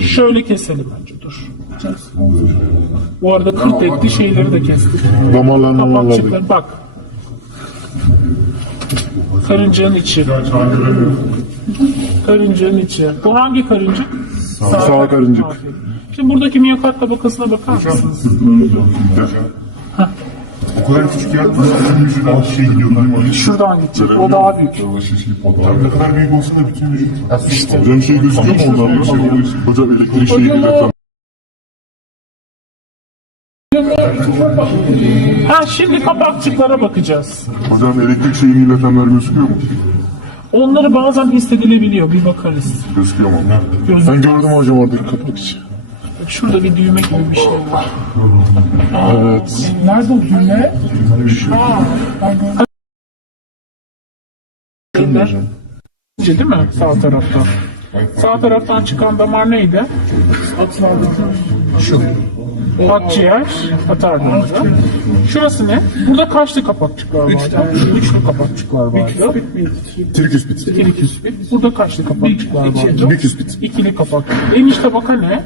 Şöyle keselim önce dur. Bu arada kırt etti şeyleri de kestik. Damarlarını. Kapakçıkları bak. Karıncanın içi. Karıncanın içi. Bu hangi karıncık? Sağ karıncık. Aferin. Şimdi buradaki miyokard tabakasına bakar mısınız? O kadar küçük yer. Bütün vücuda şey gidiyor. Şuradan gidecek. O daha büyük. Ne kadar büyük olsun da bütün vücut. Hocam şey gözüküyor mu ondan? Hocam elektrik şeyi Hocam Ha şimdi kapakçıklara bakacağız. Hocam elektrik şeyini iletenler gözüküyor mu? Onları bazen hissedilebiliyor. Bir bakarız. Gözüküyor mu? Ben gördüm hocam oradaki kapak içi. Şurada bir düğme gibi bir şey var. Evet. Nerede o düğme? Aa, ben gördüm. Değil mi? Sağ tarafta. Sağ taraftan çıkan damar neydi? Şu. Akciğer, atar damarı. Şurası ne? Burada kaçlı kapakçıklar var? Üçlü kapakçıklar var. Triküspit. Triküspit. Burada kaçlı kapakçıklar var? İkili kapak. En iç tabaka ne?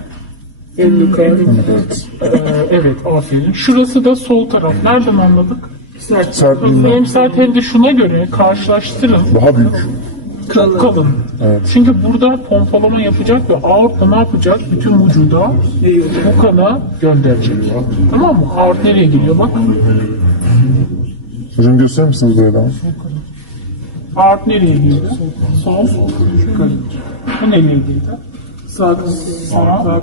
Evet. Ee, evet, aferin. Şurası da sol taraf. Nereden anladık? Sertliğinden. Hem sert hem de şuna göre karşılaştırın. Daha büyük. Kalın. Çünkü burada pompalama yapacak ve aorta ne yapacak? Bütün vücuda bu kanı gönderecek. Tamam mı? Aort nereye gidiyor bak. Hocam gösterir misiniz böyle ama? Aort nereye gidiyor? Sol. Yukarı. Bu nereye gidiyor? Sağ. Sağ. Sağ.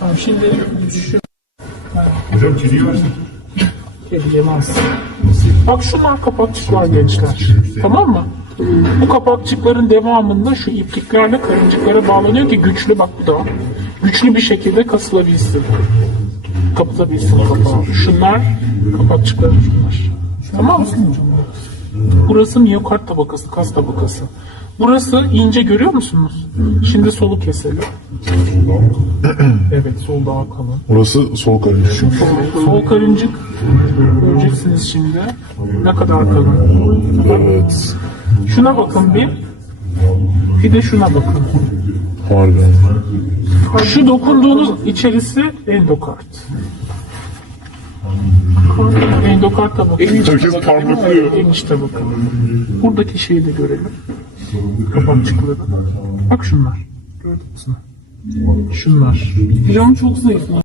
Tamam şimdi şu Hocam kediyi versin. Kedi yemez. Bak şunlar kapakçıklar gençler. Tamam mı? Bu kapakçıkların devamında şu ipliklerle karıncıklara bağlanıyor ki güçlü bak bu da. Güçlü bir şekilde kasılabilsin. Kapatabilsin kapağı. Şunlar kapakçıkları şunlar. Tamam mı? Burası miyokard tabakası, kas tabakası. Burası ince görüyor musunuz? Şimdi solu keselim. Evet, sol daha kalın. Burası sol karıncık. Sol karıncık göreceksiniz şimdi. Ne kadar kalın. Evet. Şuna bakın bir. Bir de şuna bakın. Harbiden. Şu dokunduğunuz içerisi endokard. Endokard tabakası. Herkes parmaklıyor. En iç tabaka. Buradaki şeyi de görelim. Kapakçıkları. Bak şunlar. Gördünüz mü? Şunlar. Cam çok zayıf.